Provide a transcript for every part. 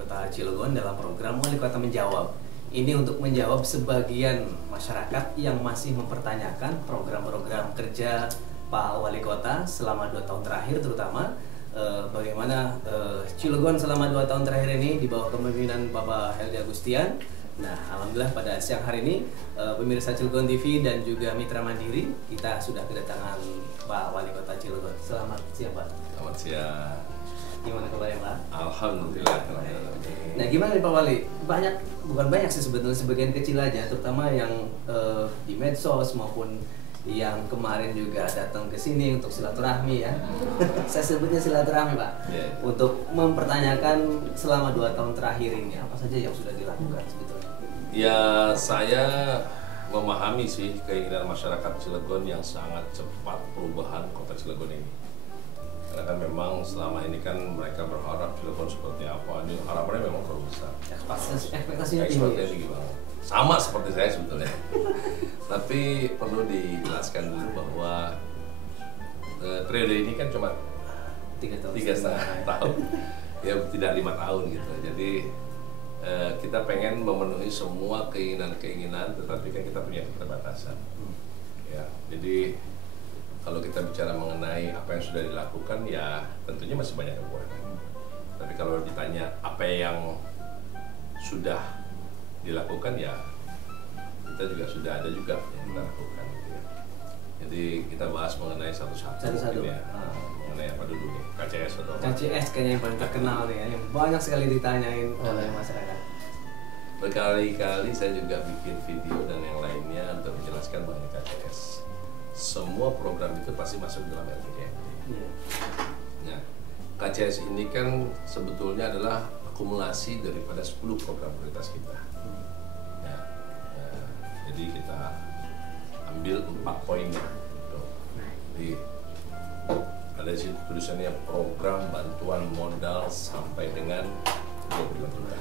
Kota Cilegon dalam program Wali Kota Menjawab. Ini untuk menjawab sebagian masyarakat yang masih mempertanyakan program-program kerja Pak Wali Kota selama 2 tahun terakhir, terutama bagaimana Cilegon selama 2 tahun terakhir ini di bawah kepemimpinan Bapak Heldy Agustian. Nah, alhamdulillah pada siang hari ini pemirsa Cilegon TV dan juga Mitra Mandiri, kita sudah kedatangan Pak Wali Kota Cilegon. Selamat siang, Pak. Selamat siang. Gimana kabarnya, Pak? Alhamdulillah. Nah, gimana nih Pak Wali? Bukan banyak sih sebetulnya, sebagian kecil aja, terutama yang di medsos maupun yang kemarin juga datang ke sini untuk silaturahmi ya. Saya sebutnya silaturahmi, Pak. Untuk mempertanyakan selama 2 tahun terakhir ini apa saja yang sudah dilakukan sebetulnya. Ya, saya memahami sih keinginan masyarakat Cilegon yang sangat cepat perubahan kota Cilegon ini. Karena kan memang selama ini kan mereka berharap Cilegon seperti apa, ini harapannya memang terlalu besar. Ekspektasinya tinggi banget. Sama seperti saya sebetulnya. Tapi perlu dijelaskan dulu bahwa periode ini kan cuma 3,5 tahun. Ya tidak 5 tahun gitu. Jadi kita pengen memenuhi semua keinginan-keinginan, tetapi kan kita punya keterbatasan. Ya, jadi kalau kita bicara mengenai apa yang sudah dilakukan, ya tentunya masih banyak kekurangan. Tapi kalau ditanya apa yang sudah dilakukan, ya kita juga sudah ada juga yang kita lakukan. Gitu ya. Jadi kita bahas mengenai satu-satu ya. Mengenai apa dulu nih? KCS atau apa? KCS kayaknya yang paling terkenal nih ya, yang banyak sekali ditanyain oleh masyarakat. Berkali-kali saya juga bikin video dan yang lainnya untuk menjelaskan mengenai KCS. Semua program itu pasti masuk dalam RPJMD. Nah, KCS ini kan sebetulnya adalah akumulasi daripada 10 program prioritas kita. Ya, jadi kita ambil 4 poinnya. Jadi ada situ tulisannya program bantuan modal sampai dengan 25 juta.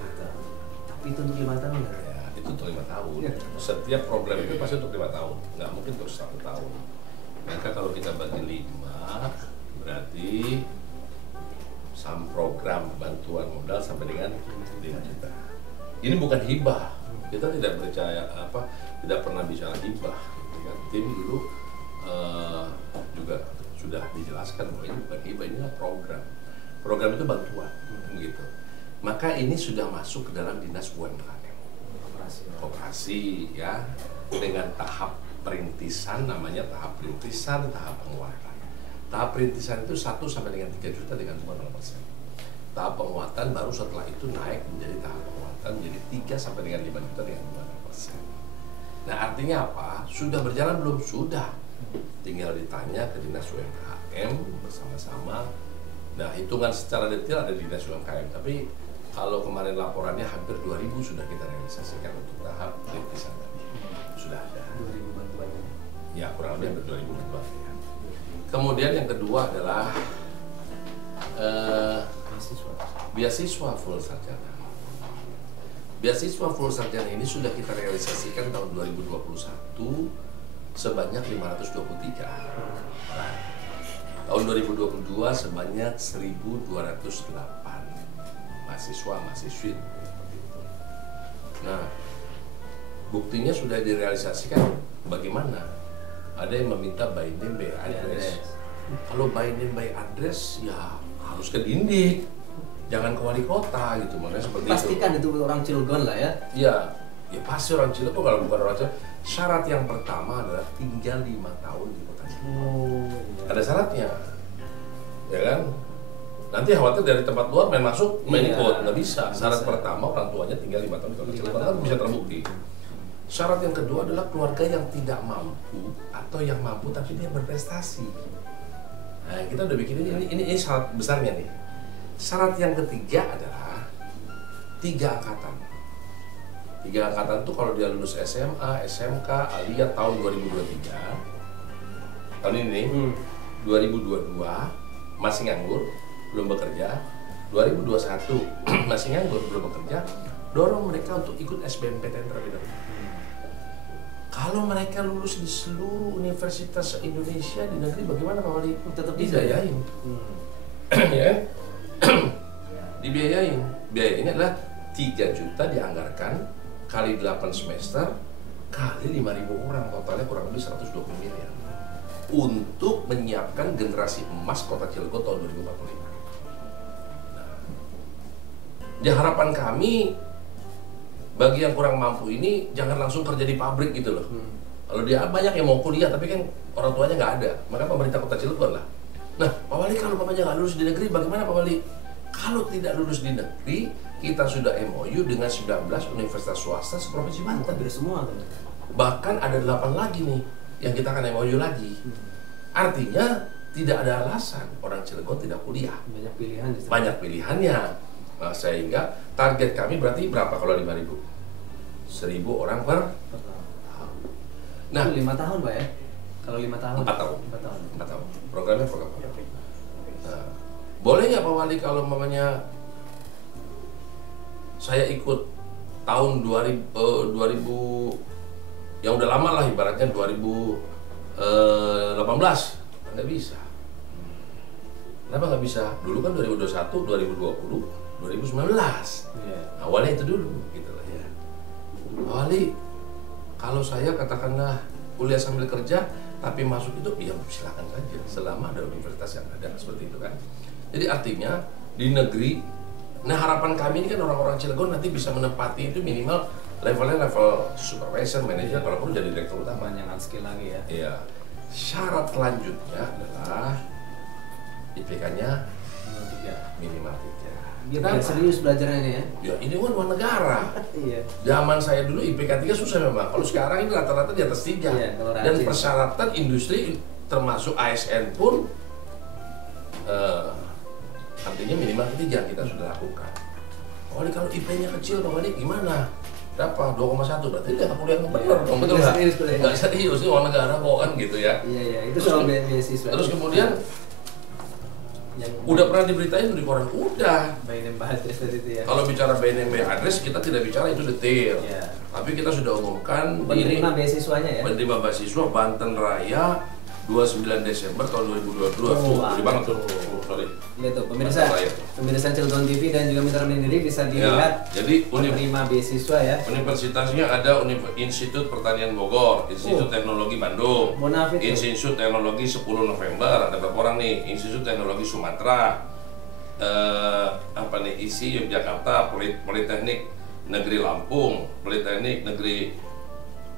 Tapi itu untuk 5 tahun nggak? Ya, itu untuk 5 tahun. Setiap program itu pasti untuk 5 tahun, nggak mungkin untuk 1 tahun. Maka kalau kita bagi 5, berarti program bantuan modal sampai dengan 5 juta. Ini bukan hibah. Kita tidak percaya tidak pernah bicara hibah. Tim dulu juga sudah dijelaskan bahwa ini bukan hibah, inilah program. Program itu bantuan, begitu. Maka ini sudah masuk ke dalam dinas UMKM, koperasi ya, dengan tahap perintisan, namanya tahap perintisan, tahap penguatan. Tahap perintisan itu 1 sampai dengan 3 juta dengan bunga 0%. Tahap penguatan baru setelah itu naik menjadi tahap penguatan menjadi 3 sampai dengan 5 juta dengan bunga 0%. Nah, artinya apa? Sudah berjalan belum? Sudah. Tinggal ditanya ke dinas UMKM bersama-sama. Nah, hitungan secara detail ada di dinas UMKM, tapi kalau kemarin laporannya hampir 2.000 sudah kita realisasikan untuk tahap perintisan tadi. Sudah ada 2.000 bantuannya. Ya, kurang lebih hampir 2.000 bantuan ya. Kemudian yang kedua adalah beasiswa full sarjana. Beasiswa full sarjana ini sudah kita realisasikan tahun 2021 sebanyak 523. Nah, tahun 2022 sebanyak 1.208 mahasiswa-mahasiswi. Nah, buktinya sudah direalisasikan bagaimana? Ada yang meminta by name by address. Kalau by name by address ya harus ke Dindik, jangan ke wali kota gitu, makanya seperti pastikan itu orang Cilegon lah ya. Ya pasti orang Cilegon. Kalau bukan orang Cilegon, syarat yang pertama adalah tinggal 5 tahun di kota Cilegon. Ada syaratnya, ya kan? Nanti khawatir dari tempat luar main masuk, main ikut, nggak bisa. Syarat pertama orang tuanya tinggal 5 tahun di kota Cilegon, kan bisa terbukti. Syarat yang kedua adalah keluarga yang tidak mampu atau yang mampu tapi dia berprestasi. Nah, kita udah bikin ini syarat besarnya nih. Syarat yang ketiga adalah 3 angkatan. 3 angkatan itu kalau dia lulus SMA, SMK, Aliyah tahun 2023, tahun ini 2022 masih nganggur, belum bekerja, 2021 masih nganggur, belum bekerja, dorong mereka untuk ikut SBMPTN terlebih dahulu. Kalau mereka lulus di seluruh universitas Indonesia di negeri, bagaimana Pak Wali? Tetap dibiayain. Ya, dibiayain. biayanya adalah 3 juta dianggarkan kali 8 semester kali 5.000 orang, totalnya kurang lebih 120 miliar untuk menyiapkan generasi emas Kota Cilegon tahun 2045. Nah, di harapan kami bagi yang kurang mampu ini jangan langsung kerja di pabrik gitu loh. Kalau dia banyak yang mau kuliah tapi kan orang tuanya nggak ada, maka pemerintah Kota Cilegon lah. Nah, Pak Wali kalau papanya nggak lulus di negeri, bagaimana Pak Wali? Kalau tidak lulus di negeri, kita sudah MOU dengan 19 universitas swasta seprovinsi Banten. Hampir semua tuh. Bahkan ada 8 lagi nih yang kita akan MOU lagi. Artinya tidak ada alasan orang Cilegon tidak kuliah. Banyak pilihan. Banyak pilihannya. Nah, sehingga target kami berarti berapa kalau 5.000? 1.000 orang per tahun. Nah, 5 tahun Pak ya? Kalau 5 tahun? 4 tahun. 4 tahun. 4 tahun. Programnya program apa? Nah, boleh nggak Pak Wali kalau mamanya saya ikut tahun 2000 yang udah lama lah ibaratnya 2018 nggak bisa. Kenapa nggak bisa? Dulu kan 2021, 2020, 2019. Awalnya itu dulu gitu lah ya. Pak Wali, kalau saya katakanlah kuliah sambil kerja tapi masuk itu ya silakan saja selama ada universitas yang ada seperti itu kan. Jadi artinya di negeri, nah harapan kami ini kan orang-orang Cilegon nanti bisa menempati itu minimal levelnya level supervisor, manager, kalaupun jadi direktur utama. Banyak skill lagi ya. Iya. Syarat selanjutnya adalah IPK-nya minimal 3. Biar serius belajarnya ini ya. Ya ini kan luar negara. Iya. Zaman saya dulu IPK 3 susah memang. Kalau sekarang ini rata-rata di atas 3. Iya, Dan persyaratan industri termasuk ASN pun artinya minimal 3 kita sudah lakukan. Pak Wali kalau IP-nya kecil Pak Wali gimana? Berapa? 2,1 berarti dia kuliah yang benar dong, betul nggak? Nggak serius, ini luar negara kok kan gitu ya. Iya, itu soal beasiswa. Terus kemudian yang udah pernah diberitain di koran? Udah. BNM address tadi itu ya. Kalau bicara BNM address kita tidak bicara itu detail. Iya. Tapi kita sudah umumkan penerima beasiswanya ya. Penerima beasiswa Banten Raya 29 Desember tahun 2022. Jadi banget tuh. Sorry. Lihat tuh pemirsa Cilegon TV dan juga Mitra Mandiri bisa dilihat. Ya, jadi penerima beasiswa ya. Universitasnya ada Institut Pertanian Bogor, Institut Teknologi Bandung, Institut Teknologi 10 November, ada berapa orang nih? Institut Teknologi Sumatera, ISI Yogyakarta, Politeknik Negeri Lampung, Politeknik Negeri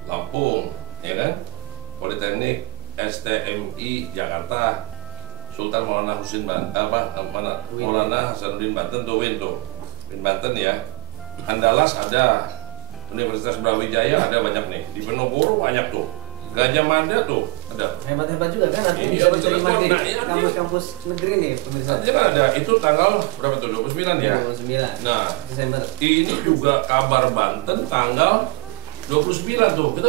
Lampung, ya kan? Politeknik STMI Jakarta, Sultan Maulana Maulana Hasanuddin Banten tuh Win Banten ya. Andalas ada, Universitas Brawijaya ada banyak nih, di Penogoro banyak tuh, Gajah Mada tuh ada. Hebat juga kan, artinya iya, bisa diterima di kampus-kampus negeri nih pemirsa. Artinya kan ada, itu tanggal berapa tuh? 29 ya? 29 Nah, Desember. Ini juga kabar Banten tanggal 29 tuh, kita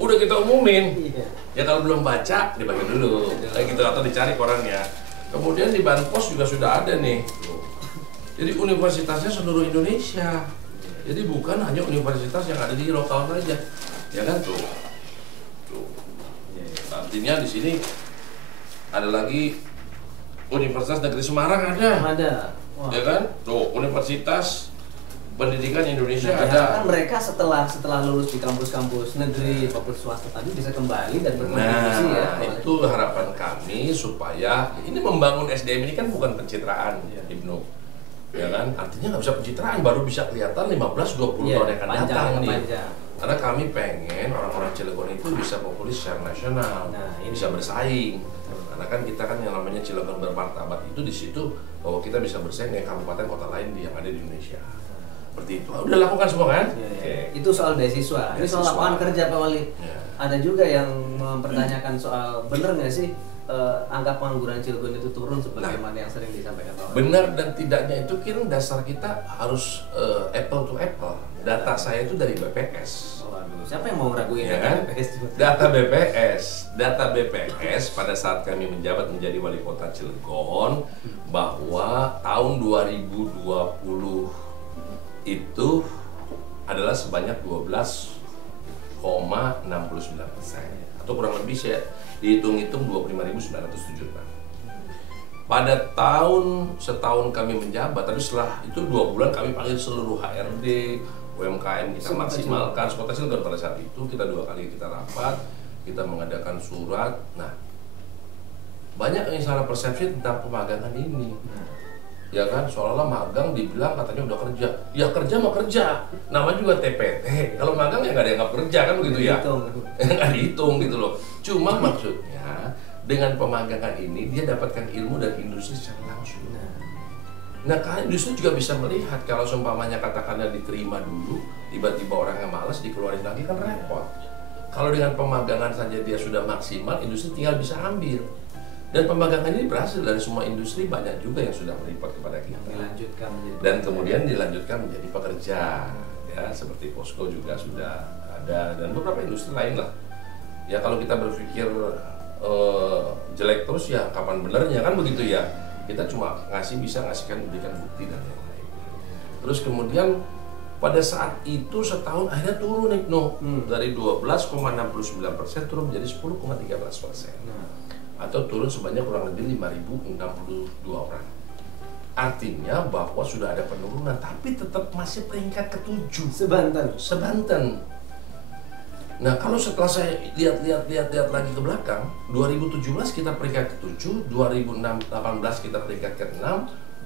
udah kita umumin. Iya. Ya kalau belum baca dibagi dulu, kayak gitu atau dicari korannya. Kemudian di Banpos juga sudah ada nih. Jadi universitasnya seluruh Indonesia. Jadi bukan hanya universitas yang ada di lokal saja, ya kan tuh. Artinya di sini ada lagi Universitas Negeri Semarang ada. Wah. Ya kan? Tuh Universitas Pendidikan Indonesia Kan ada. mereka setelah lulus di kampus-kampus negeri maupun swasta tadi bisa kembali dan berkontribusi ya. Itu harapan kami supaya ini membangun SDM ini kan bukan pencitraan, Ibnu. Ya kan? Artinya nggak bisa pencitraan, baru bisa kelihatan 15-20 tahun yang akan datang nih. Karena kami pengen orang-orang Cilegon itu bisa populis secara nasional, bisa bersaing. Karena kan kita kan yang namanya Cilegon bermartabat itu di situ bahwa kita bisa bersaing dengan kabupaten kota lain yang ada di Indonesia. Seperti itu. Udah lakukan semua kan? Okay. Itu soal beasiswa. Ini soal lapangan kerja Pak Wali. Ada juga yang mempertanyakan soal benar nggak sih angka pengangguran Cilegon itu turun sebagaimana yang sering disampaikan Pak Wali? Benar dan tidaknya itu kan dasar kita harus apple to apple. Data saya itu dari BPS. Waduh, siapa yang mau ngeraguin ya kan? BPS? Data BPS pada saat kami menjabat menjadi wali kota Cilegon bahwa tahun 2020 itu adalah sebanyak 12,69%, atau kurang lebih saya dihitung-hitung 25.907. pada setahun kami menjabat, tapi setelah itu 2 bulan kami panggil seluruh HRD, UMKM kita maksimalkan. Kota Cilegon pada saat itu kita 2 kali kita rapat, kita mengadakan surat. Nah, banyak yang salah persepsi tentang pemagangan ini. Ya kan, seolah-olah magang dibilang katanya udah kerja. Ya kerja mah kerja, namanya juga TPT. Kalau magang ya nggak dianggap kerja kan begitu ya? Nggak dihitung gitu loh. Cuma maksudnya dengan pemagangan ini dia dapatkan ilmu dari industri secara langsung. Nah, karena industri juga bisa melihat kalau seumpamanya katakannya diterima dulu, tiba-tiba orangnya malas dikeluarin lagi kan repot. Kalau dengan pemagangan saja dia sudah maksimal, industri tinggal bisa ambil. Dan pemagangan ini berhasil dari semua industri, banyak juga yang sudah meliput kepada kita. Dan kemudian dilanjutkan menjadi pekerja, ya seperti Posko juga sudah ada dan beberapa industri lain lah. Ya kalau kita berpikir jelek terus ya kapan benernya kan begitu ya. Kita cuma berikan bukti dan yang lain. Terus kemudian pada saat itu setahun akhirnya turun nih, dari 12,69% turun menjadi 10,13%. Atau turun sebanyak kurang lebih 5.062 orang. Artinya bahwa sudah ada penurunan, tapi tetap masih peringkat ke-7. Sebanten. Nah, kalau setelah saya lihat lagi ke belakang, 2017 kita peringkat ke-7, 2018 kita peringkat ke-6,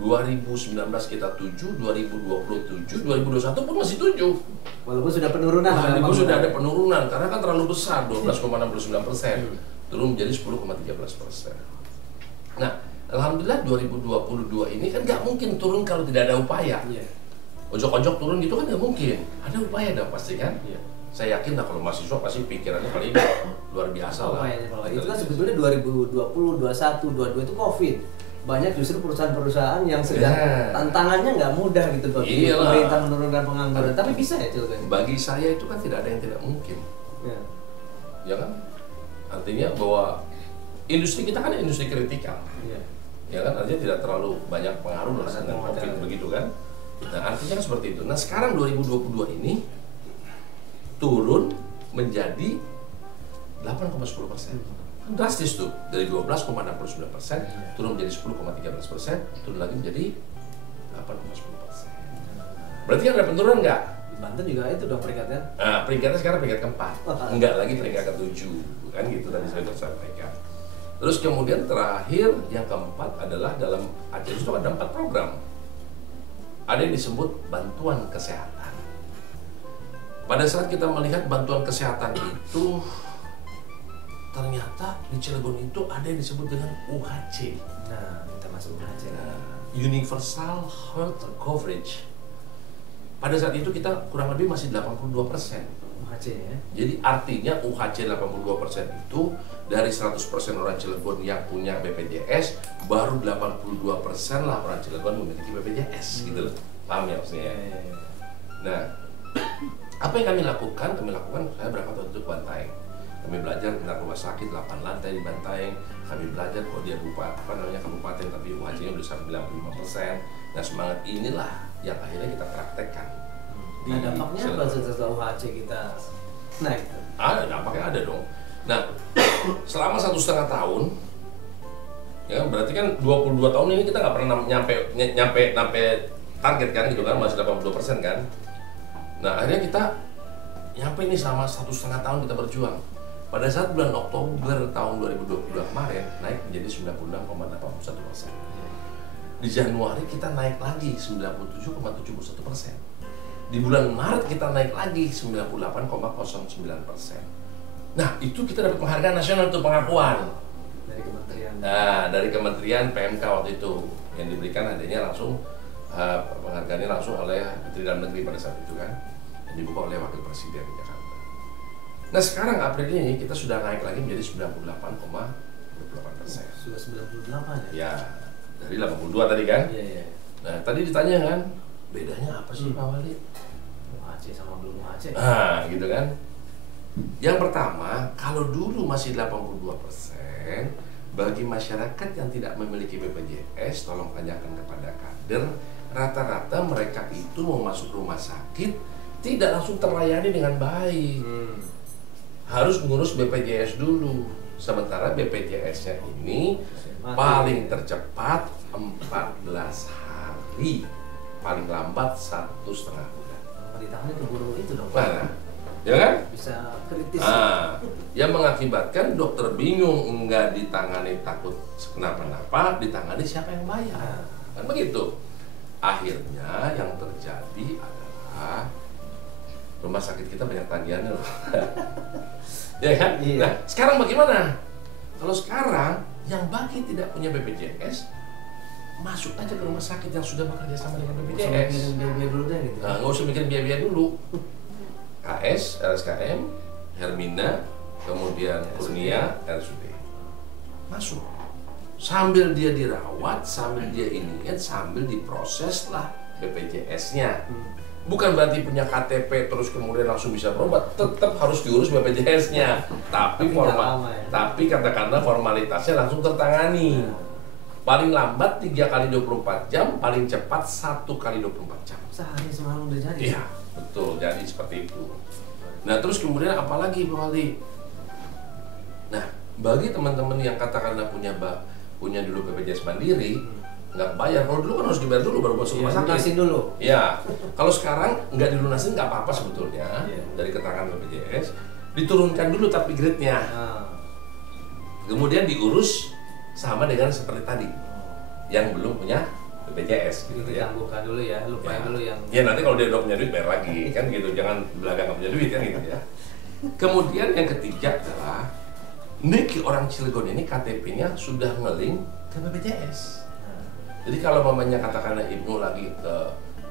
2019 kita 7, 2020 7, 2021 pun masih 7. Walaupun sudah penurunan. Walaupun sudah ada penurunan, karena kan terlalu besar, 12,69%. Turun menjadi 10,13%. Nah, alhamdulillah 2022 ini kan nggak mungkin turun kalau tidak ada upaya. Ojok-ojok turun gitu kan nggak mungkin. Ada upaya dong pasti kan. Saya yakin lah kalau mahasiswa pasti pikirannya paling luar biasa lah. Itu kan sebetulnya 2020, 21, 22 itu COVID. Banyak justru perusahaan-perusahaan yang sedang tantangannya nggak mudah gitu buat pemerintah menurunkan pengangguran. Tapi bisa ya Cilegon? Bagi saya itu kan tidak ada yang tidak mungkin. Ya kan? Artinya bahwa industri kita kan industri kritikal, ya kan, artinya tidak terlalu banyak pengaruh dengan COVID begitu kan. Nah, artinya kan seperti itu. Nah, sekarang 2022 ini turun menjadi 8,10%. Drastis tuh, dari 12,69% turun menjadi 10,13%, turun lagi menjadi 8,10%. Berarti kan ada penurunan nggak? Banten juga itu dong peringkatnya. Nah, peringkatnya sekarang peringkat ke-4, enggak lagi peringkat ke-7, kan gitu tadi saya sudah sampaikan. Terus kemudian terakhir yang keempat adalah dalam Aceh itu ada 4 program. Ada yang disebut bantuan kesehatan. Pada saat kita melihat bantuan kesehatan itu, ternyata di Cilegon itu ada yang disebut dengan UHC. Nah, kita masuk UHC. Universal Health Coverage. Pada saat itu kita kurang lebih masih 82%. UHC ya. Jadi artinya UHC 82% itu dari 100% orang Cilegon yang punya BPJS, baru 82% lah orang Cilegon memiliki BPJS gitu loh. Paham ya maksudnya? Nah, apa yang kami lakukan? Saya berangkat waktu itu ke Bantaeng. Kami belajar tentang rumah sakit 8 lantai di Bantaeng. Kami belajar kok dia kabupaten tapi UHC-nya udah sampai 95%. Nah, semangat inilah yang akhirnya kita praktekkan. Nah, dampaknya apa setelah UHC kita naik? Ada, dampaknya ada dong. Nah, selama 1,5 tahun, ya berarti kan 22 tahun ini kita nggak pernah nyampe target kan gitu kan, masih 82% kan. Nah, akhirnya kita nyampe ini selama 1,5 tahun kita berjuang. Pada saat bulan Oktober tahun 2022 kemarin naik menjadi 96,81%. Di Januari kita naik lagi 97,71%. Di bulan Maret kita naik lagi 98,09%. Nah, itu kita dapat penghargaan nasional untuk pengakuan dari kementerian. Nah, dari Kementerian PMK waktu itu yang diberikan adanya langsung penghargaannya langsung oleh Menteri Dalam Negeri pada saat itu kan, yang dibuka oleh Wakil Presiden di Jakarta. Nah, sekarang April ini kita sudah naik lagi menjadi 98,28%. Sudah 98 ya? Ya, dari 82 tadi kan? Iya. Nah, tadi ditanya kan, bedanya apa sih Pak Wali? UHC sama belum UHC. Nah, gitu kan. Yang pertama, kalau dulu masih 82%, bagi masyarakat yang tidak memiliki BPJS, tolong tanyakan kepada kader, rata-rata mereka itu mau masuk rumah sakit tidak langsung terlayani dengan baik. Harus ngurus BPJS dulu. Sementara BPJS-nya ini paling tercepat 14 hari, paling lambat 1,5 bulan. Ditahannya keburu itu dong. Nah, ya kan? Bisa kritis. Yang mengakibatkan dokter bingung, enggak ditangani takut kenapa-napa, ditangani siapa yang bayar. Kan begitu. Akhirnya yang terjadi adalah rumah sakit kita banyak tagihannya loh. Ya kan? Iya. Nah, sekarang bagaimana? Kalau sekarang yang bagi tidak punya BPJS, masuk aja ke rumah sakit yang sudah bekerja sama dengan BPJS. Biaya dulu deh gitu. Nggak usah mikirin biaya-biaya dulu. KS, RSKM, Hermina, kemudian Kurnia, RSUD. Masuk. Sambil dia dirawat, sambil dia sambil diproses lah BPJS-nya. Bukan berarti punya KTP terus kemudian langsung bisa berobat, tetap harus diurus BPJS-nya. Tapi katakanlah formalitasnya langsung tertangani. Paling lambat 3 kali 24 jam, paling cepat 1 kali 24 jam. Sehari semalam udah jadi. Iya, betul. Jadi seperti itu. Nah, terus kemudian apalagi Pak Wali? Nah, bagi teman-teman yang katakanlah punya dulu BPJS Mandiri, nggak bayar. Kalau dulu kan harus dibayar dulu baru masuk rumah sakit. Lunasin dulu. Ya, kalau sekarang nggak dilunasin nggak apa-apa sebetulnya. Dari keterangan BPJS, diturunkan dulu tapi grade-nya. Kemudian diurus sama dengan seperti tadi, yang belum punya BPJS gitu ya. Ditangguhkan dulu ya, lupain dulu yang. Ya nanti kalau dia udah punya duit bayar lagi kan gitu, jangan belakang nggak punya duit kan gitu ya. Kemudian yang ketiga adalah Niki orang Cilegon ini KTP-nya sudah ngeling ke BPJS. Jadi kalau mamanya katakanlah Ibnu lagi ke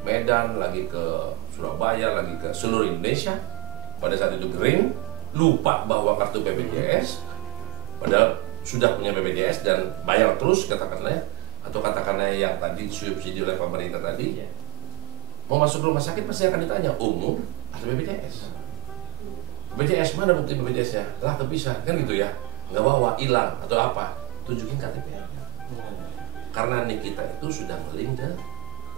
Medan, lagi ke Surabaya, lagi ke seluruh Indonesia, pada saat itu green, lupa bawa kartu BPJS, padahal sudah punya BPJS dan bayar terus katakanlah ya, atau katakanlah yang tadi subsidi oleh pemerintah tadi, mau masuk rumah sakit pasti akan ditanya umum atau BPJS. BPJS mana bukti BPJS-nya? Lah kepisah kan gitu ya, nggak bawa, hilang atau apa? Tunjukin KTP-nya. Karena nik kita itu sudah ngeling ke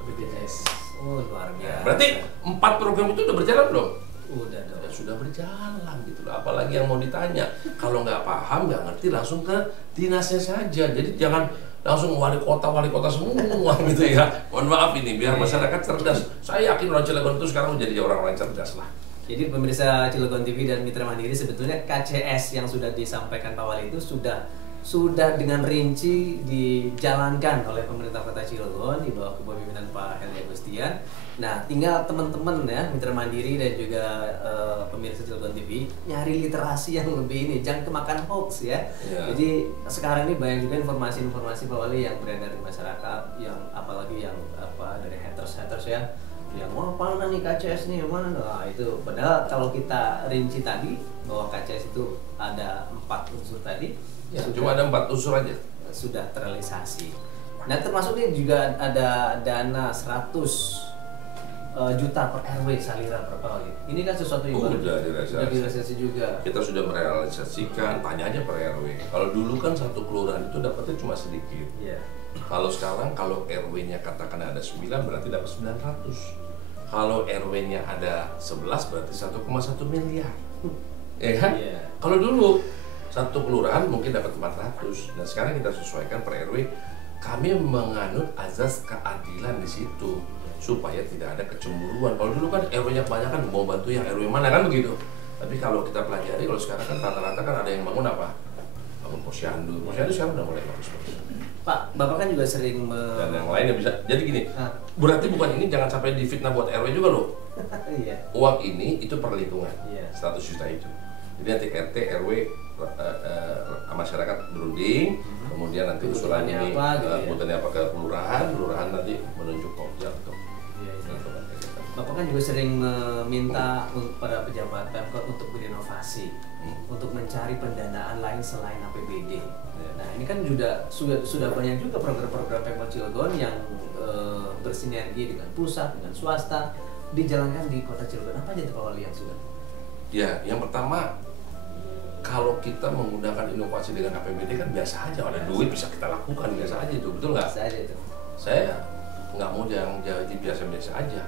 BPJS. Oh luar biasa. Berarti 4 program itu udah berjalan belum? Udah dong. Ya, sudah berjalan gitu loh. Apalagi yang mau ditanya. Kalau nggak paham, nggak ngerti langsung ke dinasnya saja. Jadi jangan langsung wali kota semua gitu ya. Mohon maaf ini biar masyarakat cerdas. Saya yakin orang Cilegon itu sekarang menjadi orang-orang cerdas lah. Jadi pemirsa Cilegon TV dan Mitra Mandiri, sebetulnya KCS yang sudah disampaikan Pak Wali itu sudah dengan rinci dijalankan oleh pemerintah Kota Cilegon di bawah kepemimpinan Pak Heri Agustian. Nah, tinggal teman-teman ya Mitra Mandiri dan juga pemirsa Cilegon TV nyari literasi yang lebih ini, jangan kemakan hoax ya. Jadi sekarang ini banyak juga informasi-informasi Pak Wali yang beredar di masyarakat, yang apalagi yang dari haters ya. Yang mana nih KCS nih, mana? Nah, itu padahal kalau kita rinci tadi bahwa KCS itu ada 4 unsur tadi. Ya, cuma ada 4 unsur aja. Sudah terrealisasi. Nah, termasuk ini juga ada dana 100 juta per RW saliran per kali. Ini kan sesuatu yang baru. Sudah direalisasi juga. Kita sudah merealisasikan, tanya aja per RW. Kalau dulu kan satu kelurahan itu dapatnya cuma sedikit. Kalau sekarang kalau RW-nya katakan ada 9 berarti dapat 900. Kalau RW-nya ada 11 berarti 1,1 miliar. Ya kan? Kalau dulu satu kelurahan mungkin dapat 400. Nah, sekarang kita sesuaikan per RW. Kami menganut azas keadilan di situ supaya tidak ada kecemburuan. Kalau dulu kan RW-nya kebanyakan mau bantu yang RW mana kan begitu. Tapi kalau kita pelajari, kalau sekarang kan rata-rata kan ada yang bangun apa? Bangun posyandu. Posyandu sekarang udah mulai bagus. Pak, Bapak kan juga sering dan yang lainnya bisa. Jadi gini, berarti bukan ini jangan sampai difitnah buat RW juga loh. Uang ini itu perlindungan, 100 juta itu. Jadi nanti RT, RW, masyarakat berunding, kemudian nanti usulan ini kebutuhannya apa ke kelurahan nanti menunjuk Pokja untuk. Bapak kan juga sering meminta para pejabat Pemkot untuk berinovasi, untuk mencari pendanaan lain selain APBD. Nah, ini kan sudah banyak juga program-program Pemkot Cilegon yang bersinergi dengan pusat, dengan swasta, dijalankan di Kota Cilegon. Apa aja tuh Pak Wali yang sudah? Ya, yang pertama kalau kita menggunakan inovasi dengan APBD kan biasa aja, ada duit bisa kita lakukan biasa aja itu, betul nggak? Biasa aja itu. Saya nggak mau yang jadi biasa-biasa aja.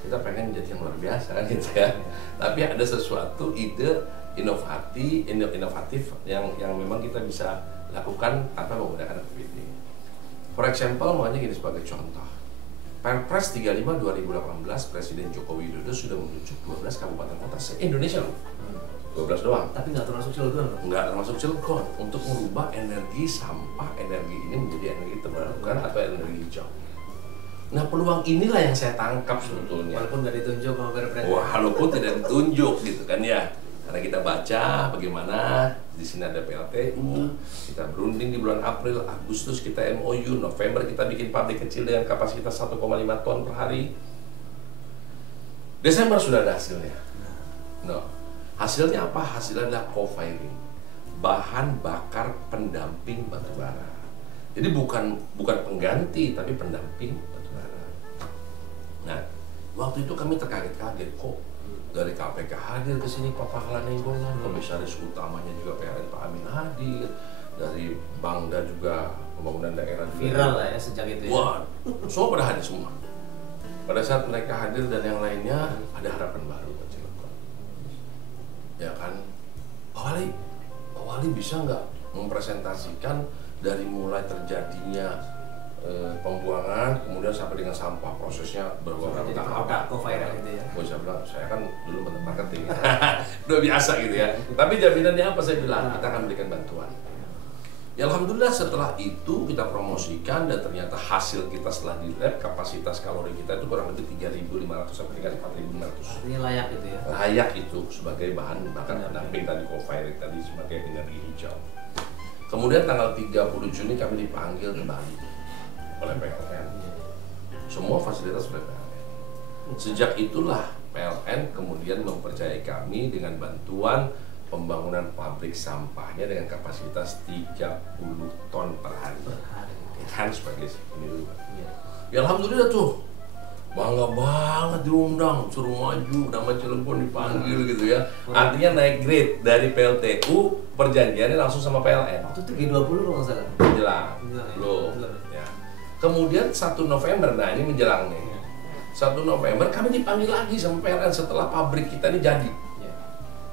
Kita pengen jadi yang luar biasa kan gitu ya. Tapi ada sesuatu ide inovatif yang memang kita bisa lakukan tanpa menggunakan APBD. For example, makanya gini sebagai contoh. Perpres 35 2018 Presiden Joko Widodo sudah menunjuk 12 kabupaten kota se-Indonesia loh. 12 doang. Tapi nggak termasuk Cilegon loh. Nggak termasuk Cilegon untuk merubah energi sampah energi ini menjadi energi terbarukan atau energi hijau. Nah, peluang inilah yang saya tangkap sebetulnya. Walaupun nggak ditunjuk sama Perpres. Walaupun tidak ditunjuk gitu kan ya. Karena kita baca bagaimana di sini ada PLTU, kita berunding di bulan April, Agustus kita MOU, November kita bikin pabrik kecil dengan kapasitas 1,5 ton per hari. Desember sudah ada hasilnya. No. Hasilnya apa? Hasilnya adalah co-firing, bahan bakar pendamping batubara. Jadi bukan pengganti tapi pendamping batubara. Nah, waktu itu kami terkaget-kaget kok dari KPK hadir ke sini Pak Fahlan Nainggolan, komisaris utamanya juga PLN Pak Amin hadir, dari Bangda juga pembangunan daerah juga viral lah ya sejak itu ya. Wah, semua pada hadir semua. Pada saat mereka hadir dan yang lainnya ada harapan baru buat Cilegon. Ya kan, Pak Wali bisa nggak mempresentasikan dari mulai terjadinya pembuangan kemudian sampai dengan sampah prosesnya berapa tahap co-firing gitu ya. Saya bilang, saya kan dulu menteri marketing udah biasa gitu ya, tapi jaminannya apa? Saya bilang kita akan berikan bantuan. Ya alhamdulillah setelah itu kita promosikan dan ternyata hasil kita setelah di lab kapasitas kalori kita itu kurang lebih 3.500 sampai 4.500. Artinya layak gitu ya. Layak itu sebagai bahan bakar pendamping tadi co-firing tadi sebagai energi hijau. Kemudian tanggal 30 Juni kami dipanggil ke Bali oleh PLN. Semua fasilitas oleh PLN. Sejak itulah PLN kemudian mempercayai kami dengan bantuan pembangunan pabrik sampahnya dengan kapasitas 30 ton per hari. Kan sebagai ini dulu. Ya alhamdulillah tuh. Bangga banget diundang, suruh maju, nama Cilegon dipanggil gitu ya. Artinya naik grade dari PLTU, perjanjiannya langsung sama PLN. Waktu itu G20 kalau nggak salah. Jelas, belum. Ya. Kemudian 1 November, nah ini menjelang nih. 1 November kami dipanggil lagi sama PLN setelah pabrik kita ini jadi.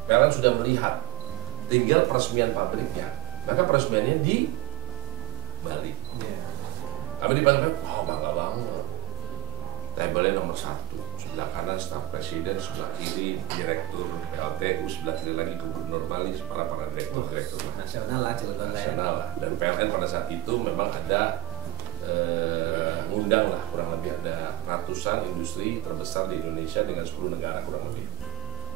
PLN sudah melihat, tinggal peresmian pabriknya. Maka peresmiannya di Bali. Kami dipanggil, oh bangga banget. Tabelnya nomor 1, sebelah kanan staf presiden, sebelah kiri direktur PLTU, sebelah kiri lagi gubernur Bali, para direktur nasional lah, Cilegon nasional lah. Dan PLN pada saat itu memang ada ngundang lah, kurang lebih ada ratusan industri terbesar di Indonesia dengan 10 negara kurang lebih.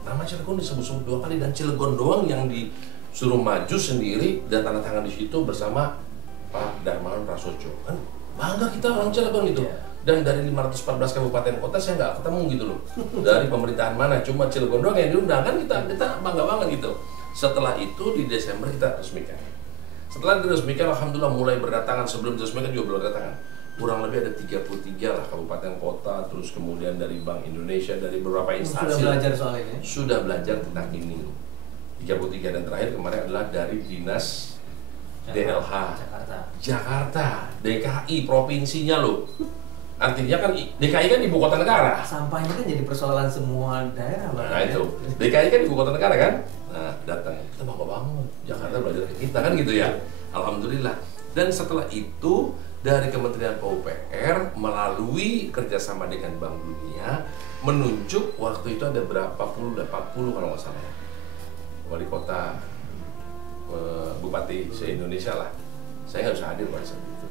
Nama Cilegon disebut-sebut 2 kali dan Cilegon doang yang disuruh maju sendiri dan tanda tangan di situ bersama Pak Darmawan Prasojo. Kan bangga kita orang Cilegon gitu. Dan dari 514 kabupaten kota saya nggak ketemu gitu loh. Dari pemerintahan mana, cuma Cilegon doang yang diundang, kan kita bangga banget gitu. Setelah itu di Desember kita resmikan. Setelah diresmikan alhamdulillah mulai berdatangan, sebelum diresmikan juga belum berdatangan. Kurang lebih ada 33 lah kabupaten kota, terus kemudian dari Bank Indonesia, dari beberapa instansi. Sudah belajar soal ini? Sudah belajar tentang ini. 33 dan terakhir kemarin adalah dari Dinas DLH Jakarta, DKI provinsinya loh. Artinya kan DKI kan ibu kota negara. Sampahnya kan jadi persoalan semua daerah. Nah itu, DKI kan ibu kota negara kan. Nah datang, kita bangga banget. Jakarta belajar dari kita kan gitu ya. Alhamdulillah. Dan setelah itu dari Kementerian PUPR melalui kerjasama dengan Bank Dunia menunjuk waktu itu ada berapa puluh, 40 kalau nggak salah ya, wali kota, bupati se-Indonesia lah. Saya nggak bisa hadir pada saat itu.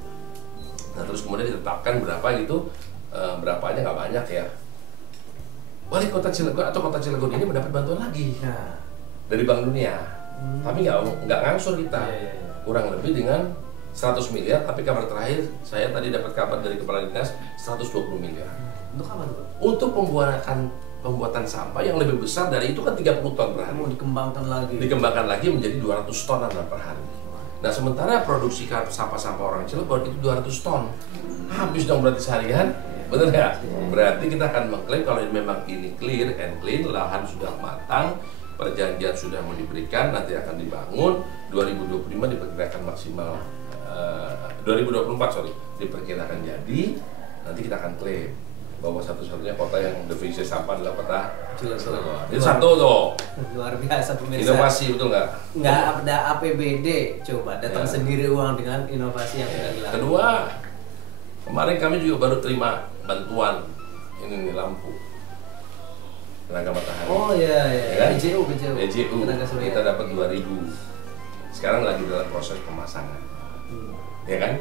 Nah terus kemudian ditetapkan berapa gitu, berapanya nggak banyak ya. Wali kota Cilegon atau kota Cilegon ini mendapat bantuan lagi dari Bank Dunia, tapi nggak ngangsur kita, kurang lebih dengan 100 miliar. Tapi kabar terakhir saya tadi dapat kabar dari kepala dinas 120 miliar. Untuk apa tuh? Untuk pembuatan sampah yang lebih besar dari itu kan 30 ton per hari. Mau dikembangkan lagi menjadi 200 tonan per hari. Nah sementara produksi sampah-sampah orang Cilegon itu 200 ton, habis dong berarti seharian, bener nggak? Berarti kita akan mengklaim kalau memang ini clear and clean, lahan sudah matang, perjanjian sudah mau diberikan, nanti akan dibangun, 2025 diperkirakan maksimal, 2024 diperkirakan jadi, nanti kita akan klaim. bahwa satu-satunya kota yang defisit sampah adalah kota Cilegon. Itu satu tuh. Luar biasa pemirsa. Inovasi, betul nggak? Nggak ada APBD, coba datang Ya. sendiri uang dengan inovasi yang sudah dilakukan. Kedua, kemarin kami juga baru terima bantuan ini nih lampu tenaga matahari. Oh iya, Ya kan? BJU. BJU. Tenaga surya. Kita dapat 2.000. Sekarang lagi dalam proses pemasangan. Ya kan?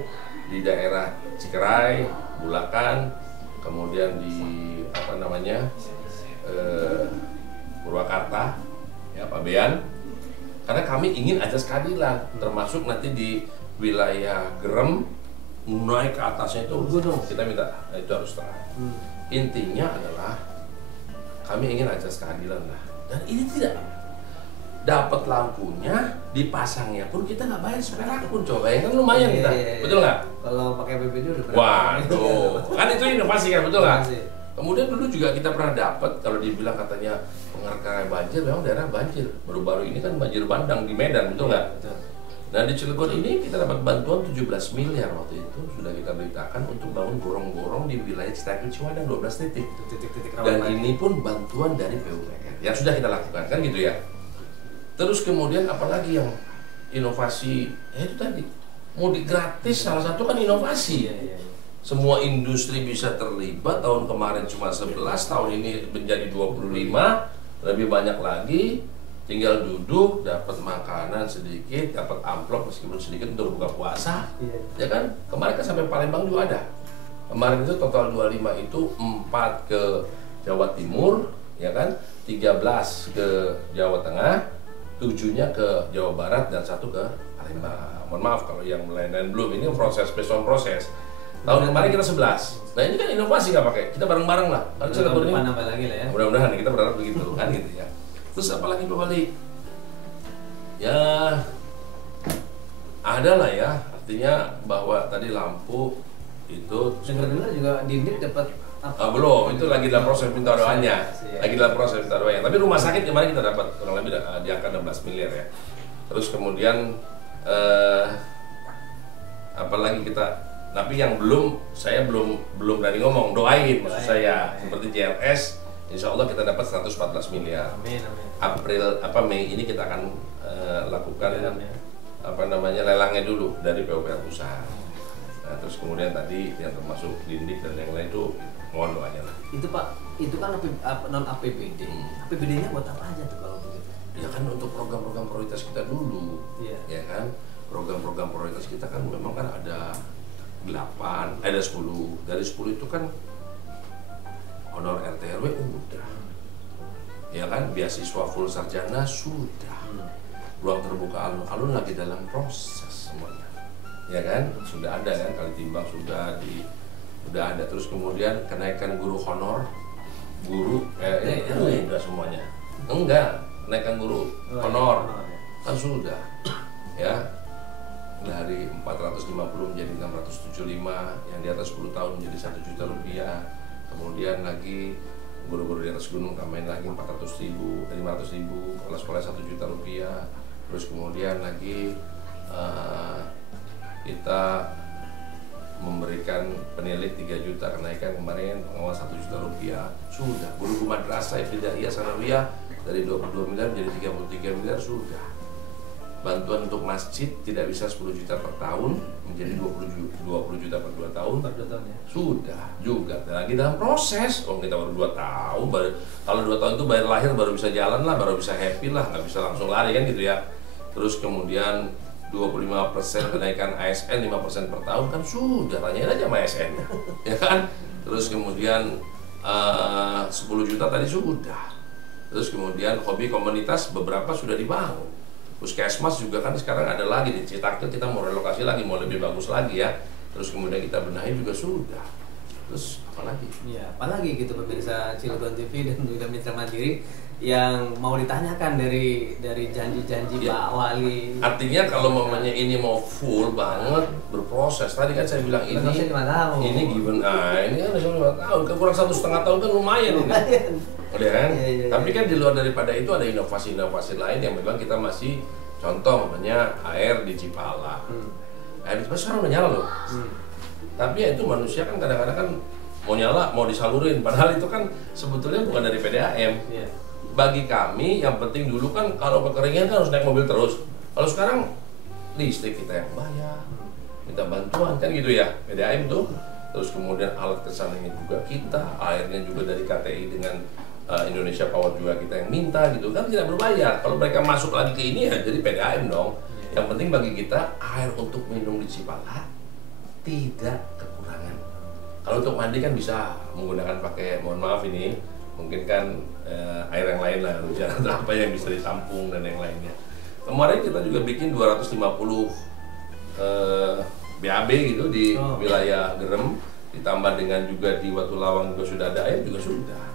Di daerah Cikeray, Bulakan, kemudian di apa namanya Purwakarta, ya Pak Bean. Karena kami ingin ajas keadilan, termasuk nanti di wilayah Gerem naik ke atasnya itu Gunung. kita minta itu harus terang. Intinya adalah kami ingin ajas keadilan lah. Dan ini tidak dapat lampunya, dipasangnya pun kita nggak bayar seperak pun, coba bayangkan lumayan kita, betul nggak? Kalau pakai APBD udah berapa? Waduh, kan itu inovasi kan, betul nggak? Inovasi. Kemudian dulu juga kita pernah dapat, kalau dibilang katanya pengerjaan banjir, memang daerah banjir. Baru-baru ini kan banjir bandang di Medan, betul nggak? Betul. Nah di Cilegon ini kita dapat bantuan 17 miliar waktu itu, sudah kita beritakan untuk bangun gorong-gorong di wilayah Citaki Ciwadang 12 titik. Itu titik-titik rawan Dan banjir. ini pun bantuan dari PUPR yang sudah kita lakukan, kan gitu ya. Terus kemudian apalagi yang inovasi, ya itu tadi, mudik gratis salah satu kan inovasi. Iya. Semua industri bisa terlibat, tahun kemarin cuma 11, tahun ini menjadi 25, lebih banyak lagi, tinggal duduk, dapat makanan sedikit, dapat amplop meskipun sedikit untuk buka puasa. Iya. Ya kan, kemarin kan sampai Palembang juga ada. Kemarin itu total 25 itu 4 ke Jawa Timur, ya kan, 13 ke Jawa Tengah, 7-nya ke Jawa Barat dan 1 ke Palembang. Mohon maaf kalau yang lain-lain belum, ini proses, based on proses. Tahun kemarin kita 11. Nah ini kan inovasi nggak pakai, kita bareng-bareng lah. Kan Tahun ini depan nambah lagi lah ya. mudah-mudahan kita berharap begitu kan gitu ya. Terus apalagi Pak Wali? Ya ada lah ya, artinya bahwa tadi lampu itu Dengar-dengar juga Dindik dapat belum, itu lagi dalam proses minta doanya. Iya. Lagi dalam proses minta doanya. Tapi rumah sakit kemarin kita dapat kurang lebih di angka 16 miliar ya. Terus kemudian apalagi kita, tapi yang saya belum berani ngomong, doain maksud saya. Seperti JLS, insya Allah kita dapat 114 miliar. Amin. Mei ini kita akan lakukan Lelang ya. lelangnya dulu dari PUPR pusat. Nah, terus kemudian tadi yang termasuk Dindik dan yang lain itu mohon doanya lah. Itu Pak, itu kan non APBD. APBD-nya buat apa aja tuh kalau begitu? Ya kan untuk program-program prioritas kita dulu. Iya. Ya kan? Program-program prioritas kita kan memang kan ada 8, ada 10. Dari 10 itu kan honor RT RW udah. Ya kan? Beasiswa full sarjana sudah. Ruang terbuka alun-alun lagi dalam proses semuanya. Ya kan? Sudah ada kan, kali timbang sudah ada. Terus kemudian kenaikan guru honor, enggak semuanya. Enggak, kenaikan guru honor kan sudah. Ya. Dari 450 menjadi 675, yang di atas 10 tahun menjadi 1 juta rupiah. Kemudian lagi guru-guru di atas gunung tambahin lagi 500.000, sekolah-sekolah 1 juta rupiah. Terus kemudian lagi kita memberikan penilik 3 juta kenaikan kemarin, pengawas 1 juta rupiah. Sudah, guru madrasah, ibtidaiyah, sanawiyah dari 22 miliar menjadi 33 miliar sudah. Bantuan untuk masjid tidak bisa 10 juta per tahun menjadi 20 juta per 2 tahun. Per 2 tahun ya. Sudah juga, dan lagi dalam proses. Kita baru 2 tahun, kalau 2 tahun itu bayar lahir baru bisa jalan lah, baru bisa happy lah, nggak bisa langsung lari kan gitu ya. Terus kemudian 25% kenaikan ASN 5% per tahun kan sudah, tanyain aja sama ASN ya kan. Terus kemudian 10 juta tadi sudah. Terus kemudian hobi komunitas beberapa sudah dibangun. Puskesmas juga kan sekarang ada lagi di Citakel, kita mau relokasi lagi, mau lebih bagus lagi ya. Terus kemudian kita benahi juga sudah. Terus apalagi? Iya, apalagi gitu pemirsa Cilegon TV dan juga Mitra Mandiri yang mau ditanyakan dari janji-janji Ya. Pak Wali. Artinya kalau mamanya ini mau full banget berproses. Tadi kan saya bilang ini 5 tahun. ini given, ini kan udah 5 tahun, kurang 1,5 tahun kan lumayan ini. Udah kan? Iya. Tapi kan di luar daripada itu ada inovasi-inovasi lain yang memang kita masih, contoh namanya air di Cipala. Air di Cipala sekarang udah nyala loh. Tapi ya itu manusia kan kadang-kadang kan mau nyala mau disalurin, padahal itu kan sebetulnya bukan dari PDAM. Bagi kami yang penting dulu kan kalau kekeringan kan harus naik mobil terus. Kalau sekarang listrik kita yang bayar, minta bantuan kan gitu ya, PDAM tuh. Terus kemudian alat kesananya juga kita, airnya juga dari KTI dengan Indonesia Power juga kita yang minta gitu kan, tidak berbayar. Kalau mereka masuk lagi ke ini ya jadi PDAM dong. Yang penting bagi kita air untuk minum di Cipala tidak kekurangan. Kalau untuk mandi kan bisa menggunakan pakai, mohon maaf ini mungkin kan air yang lain lah, hujan atau apa yang bisa ditampung dan yang lainnya. Kemarin kita juga bikin 250 BAB gitu di wilayah Gerem, ditambah dengan juga di Watu Lawang juga sudah ada air juga sudah.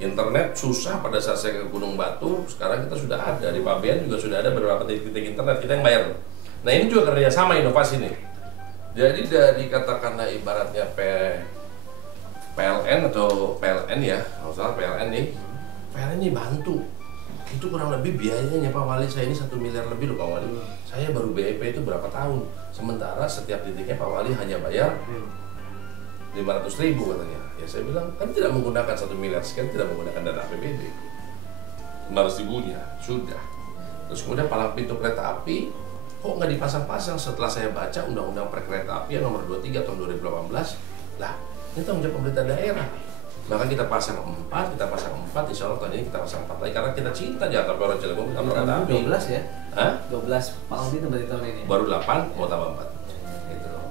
Internet susah pada saat saya ke Gunung Batu, sekarang kita sudah ada di Pabean juga sudah ada beberapa titik-titik internet, kita yang bayar. Nah ini juga kerjasama inovasi nih. Jadi dari katakanlah ibaratnya PLN atau PLN ya, kalau salah PLN nih, PLN ini bantu. Itu kurang lebih biayanya Pak Wali, saya ini 1 miliar lebih loh Pak Wali. Saya baru BEP itu berapa tahun, sementara setiap titiknya Pak Wali hanya bayar 500.000 katanya. Ya saya bilang kan tidak menggunakan 1 miliar sekian, tidak menggunakan dana APBD. 500.000-nya sudah. Terus kemudian palang pintu kereta api kok nggak dipasang-pasang. Setelah saya baca Undang-Undang Perkereta Apian nomor 23 tahun 2018, lah ini tanggung jawab pemerintah daerah. Maka kita pasang 4, insya Allah tahun ini kita pasang 4 lagi karena kita cinta Jakarta Power Cilegon kita kereta api. 12 ya? Hah? 12 palang pintu berarti tahun ini. Baru 8, mau tambah 4. Gitu loh.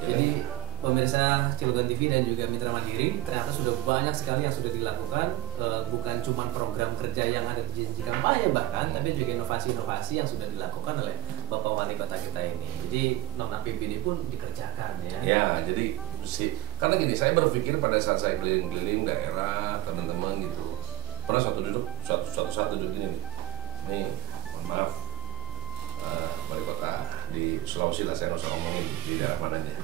Jadi pemirsa Cilegon TV dan juga Mitra Mandiri, ternyata sudah banyak sekali yang sudah dilakukan, bukan cuma program kerja yang ada di janji kampanye bahkan, tapi juga inovasi-inovasi yang sudah dilakukan oleh Bapak Wali Kota kita ini. Jadi non APBD pun dikerjakan ya. Ya, jadi karena gini, saya berpikir pada saat saya keliling-keliling daerah teman-teman gitu, pernah suatu saat duduk gini nih, nih mohon maaf Wali Kota di Sulawesi lah, saya nggak usah ngomongin di daerah mananya.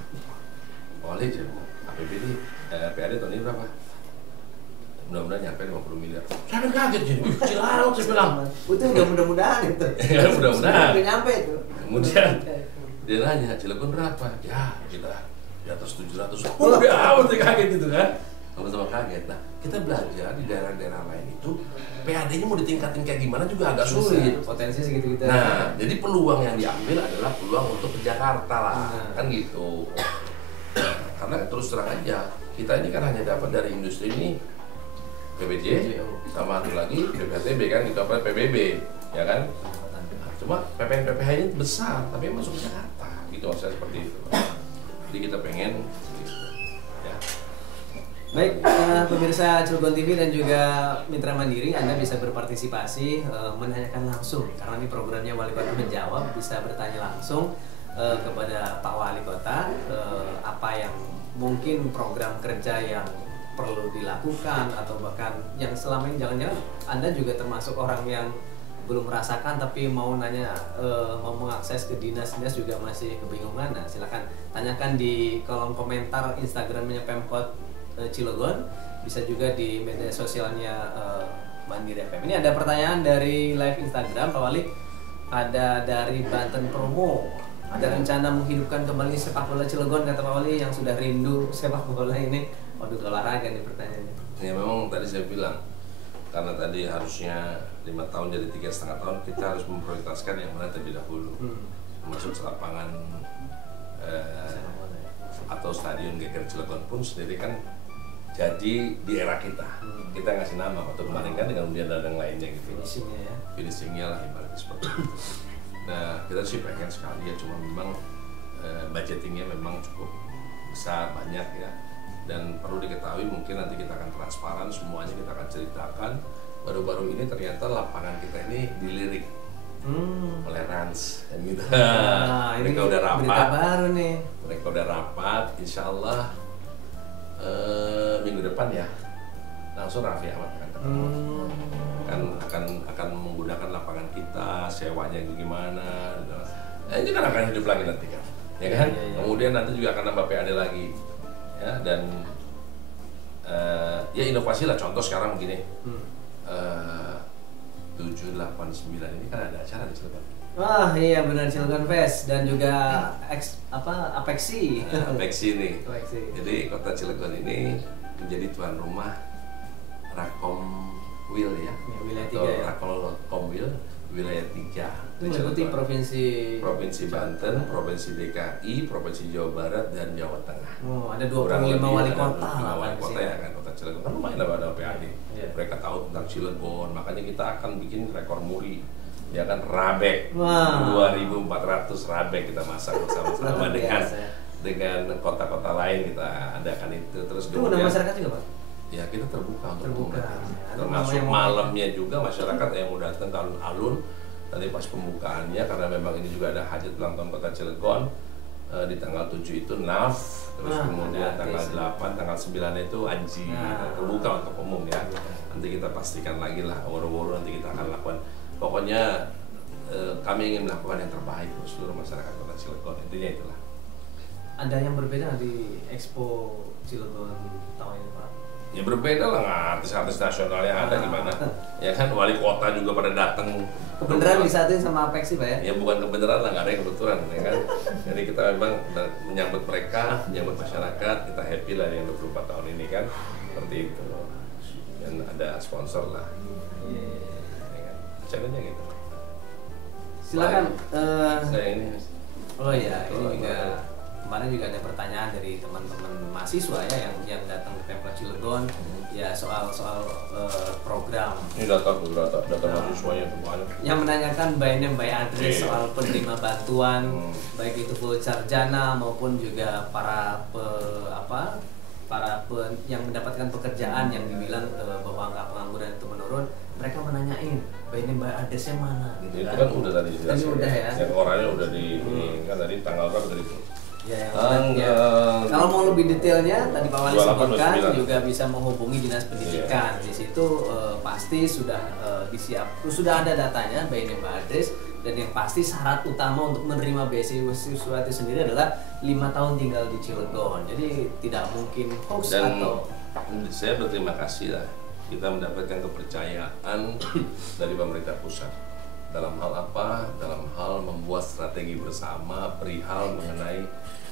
Wali aja, APBD, PAD tahun ini berapa? Mudah-mudahan nyampe 50 miliar. Saya kan kaget jadi, kecil amat saya bilang. Itu udah mudah-mudahan itu. Ya mudah-mudahan. Udah nyampe itu. Kemudian dia nanya, Cilegon berapa? Ya kita di atas 700. Udah amat saya kaget gitu kan. Teman-teman kaget. Nah kita belajar di daerah-daerah lain itu, PAD-nya mau ditingkatin kayak gimana juga agak sulit. Potensi segitu-gitu. Nah jadi peluang yang diambil adalah peluang untuk ke Jakarta lah, kan gitu. Karena terus terang aja kita ini kan hanya dapat dari industri ini PBJ sama satu lagi PPTB kan, itu apa PBB ya kan. Cuma PPN PPH ini besar tapi masuk ke Jakarta gitu maksudnya seperti itu. Jadi kita pengen gitu, ya. Baik, pemirsa Cilegon TV dan juga Mitra Mandiri, Anda bisa berpartisipasi, menanyakan langsung karena ini programnya Wali Kota Menjawab, bisa bertanya langsung kepada Pak Wali Kota apa yang mungkin program kerja yang perlu dilakukan atau bahkan yang selama ini jangan-jangan Anda juga termasuk orang yang belum merasakan tapi mau nanya, mau mengakses ke dinas-dinas juga masih kebingungan. Nah silakan tanyakan di kolom komentar Instagramnya Pemkot Cilegon, bisa juga di media sosialnya Mandiri FM. Ini ada pertanyaan dari live Instagram Pak Wali, ada dari Banten Promo. Ada rencana menghidupkan kembali sepak bola Cilegon kata Pak Wali yang sudah rindu sepak bola ini. Waduh, olahraga nih pertanyaannya. Ya memang tadi saya bilang karena tadi harusnya 5 tahun jadi 3,5 tahun, kita harus memprioritaskan yang mana terlebih dahulu. Masuk lapangan atau stadion Geger Cilegon pun sendiri kan jadi di era kita. Kita ngasih nama waktu kemarin kan dengan undian dan yang lainnya gitu. Finishingnya ya. Finishingnya lah ibaratnya seperti itu. Nah kita sih pengen sekali ya, cuma memang budgetingnya memang cukup besar, banyak ya. Dan perlu diketahui mungkin nanti kita akan transparan semuanya, kita akan ceritakan. Baru-baru ini ternyata lapangan kita ini dilirik oleh Rans dan gitu. Mereka udah rapat. Berita baru nih. Mereka udah rapat, insya Allah minggu depan ya langsung Raffi Ahmad akan menggunakan lapangan kita, sewanya gimana. Ini kan akan hidup lagi nanti kan, ya kan? Kemudian nanti juga akan nambah PAD lagi, ya dan ya inovasi lah. Contoh sekarang begini, 789 ini kan ada acara di Cilegon. Wah iya benar, Cilegon Fest dan juga Apexi. Apexi nih. Apexi. Jadi kota Cilegon ini menjadi tuan rumah Rakomwil ya, wilayah atau 3 ya. Rakomwil wilayah 3. Itu meliputi Provinsi Banten, Provinsi DKI, Provinsi Jawa Barat, dan Jawa Tengah. Oh, ada Kurang 25 lebih wali ada kota. 25 wali kota ya kan, kota Cilegon. Kan lumayan lah ada PAD. Iya. Mereka tahu tentang Cilegon, makanya kita akan bikin rekor muri. Ya kan, rabek. Wah. 2.400 rabek kita masak bersama-sama dengan kota-kota lain kita adakan itu. Terus Itu undang masyarakat juga Pak? Ya kita terbuka untuk umum. Ada Termasuk yang malamnya juga masyarakat yang mau datang ke alun-alun. Nanti pas pembukaannya, karena memang ini juga ada hajat ulang tahun kota Cilegon, di tanggal 7 itu NAF, terus kemudian tanggal 8, tanggal 9 itu Aji. Terbuka untuk umum ya. Nanti kita pastikan lagi lah, woro-woro nanti kita akan lakukan. Pokoknya kami ingin melakukan yang terbaik untuk seluruh masyarakat kota Cilegon. Intinya itulah. Ada yang berbeda di Expo Cilegon tahun ini Pak? Ya berbeda lah, artis-artis nasional yang ada gimana. Ya kan, wali kota juga pada datang. Kebenaran disatuin sama Apexi Pak ya? Ya bukan kebenaran lah, nggak ada yang kebetulan ya kan. Jadi kita memang menyambut mereka, menyambut masyarakat, kita happy lah yang 24 tahun ini kan. Seperti itu. Dan ada sponsor lah. Ya kan? Challenge-nya gitu. Silakan. Saya ini. Oh iya, ini juga kemarin juga ada pertanyaan dari teman-teman mahasiswa ya yang datang ke Pemkot Cilegon ya soal program. Ini data mahasiswanya semuanya. Yang menanyakan by name by address soal penerima bantuan baik itu full sarjana maupun juga yang mendapatkan pekerjaan yang dibilang bahwa angka pengangguran itu menurun. Mereka menanyain by name by addressnya mana gitu Itu kan. kan udah tadi jelas. Ini udah ya. Yang orangnya udah kan tadi tanggal berapa dari itu? Ya, kalau mau lebih detailnya tadi Pak Wali 28, sebutkan 29. juga bisa menghubungi Dinas Pendidikan. Di situ pasti sudah sudah ada datanya by name by address, dan yang pasti syarat utama untuk menerima beasiswa itu sendiri adalah 5 tahun tinggal di Cilegon. Jadi tidak mungkin hoax Dan atau saya berterima kasih lah kita mendapatkan kepercayaan dari pemerintah pusat. Dalam hal apa? Dalam hal membuat strategi bersama perihal mengenai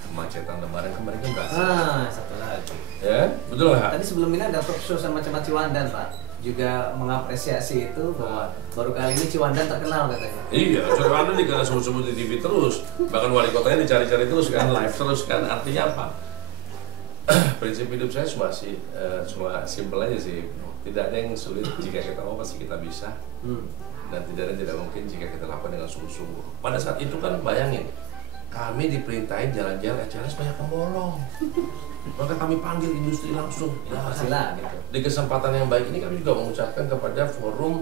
kemacetan lebaran kemarin kan berhasil. Satu lagi. Ya, betul nggak? Tadi sebelum ini ada talk show sama Ciwandan Pak, juga mengapresiasi itu bahwa baru kali ini Ciwandan terkenal katanya. Iya, Ciwandan dikasih sebut-sebut di TV terus, bahkan wali kotanya dicari-cari terus kan, live terus kan. Artinya apa? Prinsip hidup saya cuma simpel aja sih. Tidak ada yang sulit, jika kita mau pasti kita bisa. Dan tidak ada yang tidak mungkin jika kita lakukan dengan sungguh-sungguh. Pada saat itu kan bayangin, kami diperintahin jalan-jalan CLS banyak yang bolong. Maka kami panggil industri langsung. Pastilah gitu. Di kesempatan yang baik ini kami juga mengucapkan kepada forum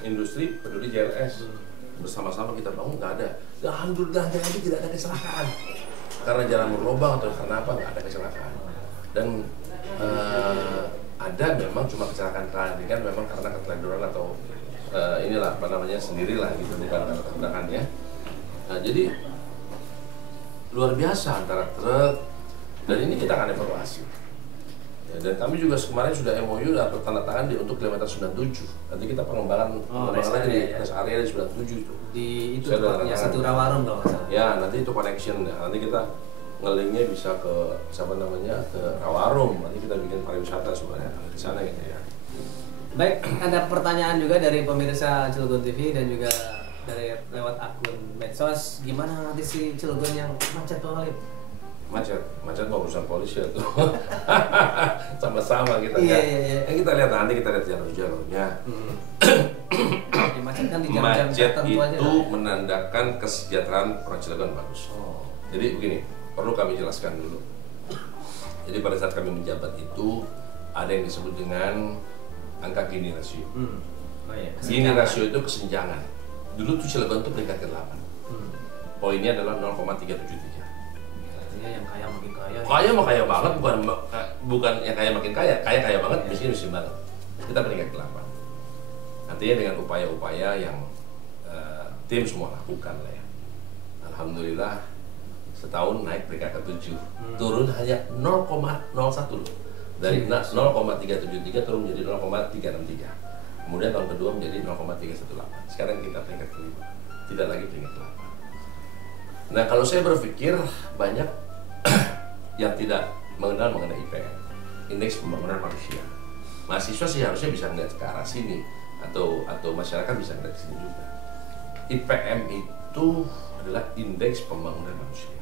industri peduli JLS. Bersama-sama kita bangun, nggak ada. Dan alhamdulillah jalan itu tidak ada kecelakaan. Karena jalan berlubang atau karena apa, nggak ada kecelakaan. Dan ada memang cuma kecelakaan kan memang karena keteledoran atau inilah apa namanya sendirilah gitu, bukan karena tabrakannya. Nah, jadi luar biasa antara truk, dan ini kita akan evaluasi. Ya, dan kami juga kemarin sudah MOU atau tanda tangan untuk kilometer 97. Nanti kita pengembangan lagi di rest area di 97 itu. Di itu tempatnya Satu Rawarum kalau nggak salah. Ya, nanti itu connection. Nanti kita ngelinknya bisa ke ke Rawarum. Nanti kita bikin pariwisata sebenarnya di sana gitu ya. Baik, ada pertanyaan juga dari pemirsa Cilegon TV dan juga dari lewat akun medsos. Gimana nanti si Cilegon yang macet Pak Walid? Macet mau urusan polisi itu. Sama-sama kita Iya. Kita lihat nanti, kita lihat jalur-jalurnya. Macet kan di jam-jam Macet tertentu aja. itu menandakan kesejahteraan orang Cilegon bagus. Jadi begini, perlu kami jelaskan dulu. Jadi pada saat kami menjabat itu ada yang disebut dengan angka Gini rasio. Gini rasio itu kesenjangan. Dulu tuh Cilegon tuh peringkat ke-8. Poinnya adalah 0,373. Artinya yang kaya makin kaya. Kaya mah kaya banget, bukan yang kaya makin kaya banget, miskin banget. Kita peringkat ke-8. Artinya dengan upaya-upaya yang tim semua lakukan lah ya. Alhamdulillah setahun naik peringkat ke-7. Turun hanya 0,01 loh. Dari 0,373 turun menjadi 0,363. Kemudian tahun kedua menjadi 0,318. Sekarang kita peringkat kelima, tidak lagi peringkat 8. Nah, kalau saya berpikir banyak yang tidak mengenal mengenai IPM, Indeks Pembangunan Manusia. Mahasiswa sih harusnya bisa ngeliat ke arah sini, atau masyarakat bisa ngeliat ke sini juga. IPM itu adalah Indeks Pembangunan Manusia.